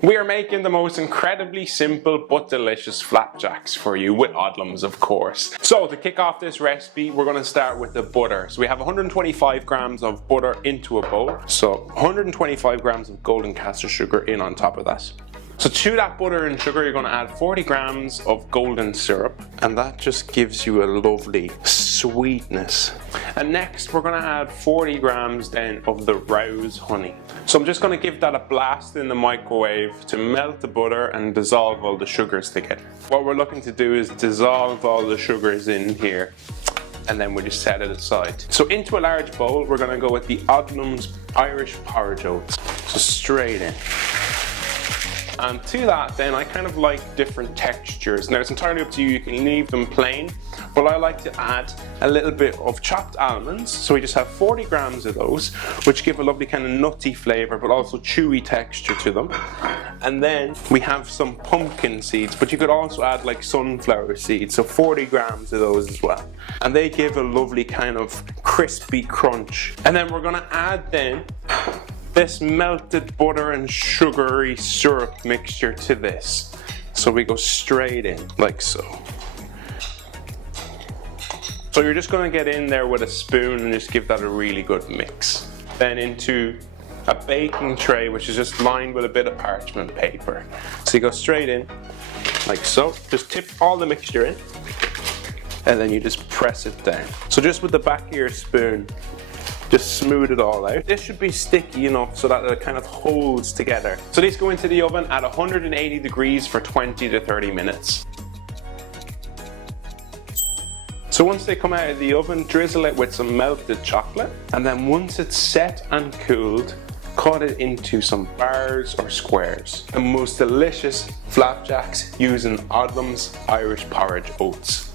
We are making the most incredibly simple but delicious flapjacks for you with Odlums, of course. So to kick off this recipe, we're going to start with the butter. So we have 125 grams of butter into a bowl. So 125 grams of golden caster sugar in on top of that. So to that butter and sugar, you're going to add 40 grams of golden syrup, and that just gives you a lovely sweetness. And next, we're going to add 40 grams then of the rose honey. So I'm just going to give that a blast in the microwave to melt the butter and dissolve all the sugars together. What we're looking to do is dissolve all the sugars in here, and then we just set it aside. So into a large bowl, we're going to go with the Odlums Irish porridge oats. So straight in. And to that then, I kind of like different textures. Now it's entirely up to you, you can leave them plain, but I like to add a little bit of chopped almonds. So we just have 40 grams of those, which give a lovely kind of nutty flavour, but also chewy texture to them. And then we have some pumpkin seeds, but you could also add like sunflower seeds, so 40 grams of those as well. And they give a lovely kind of crispy crunch. And then we're gonna add then this melted butter and sugary syrup mixture to this. So we go straight in, like so. So you're just gonna get in there with a spoon and just give that a really good mix. Then into a baking tray, which is just lined with a bit of parchment paper. So you go straight in, like so. Just tip all the mixture in, and then you just press it down. So just with the back of your spoon, just smooth it all out. This should be sticky enough so that it kind of holds together. So these go into the oven at 180 degrees for 20 to 30 minutes. So once they come out of the oven, drizzle it with some melted chocolate, and then once it's set and cooled, cut it into some bars or squares. The most delicious flapjacks using Odlums Irish porridge oats.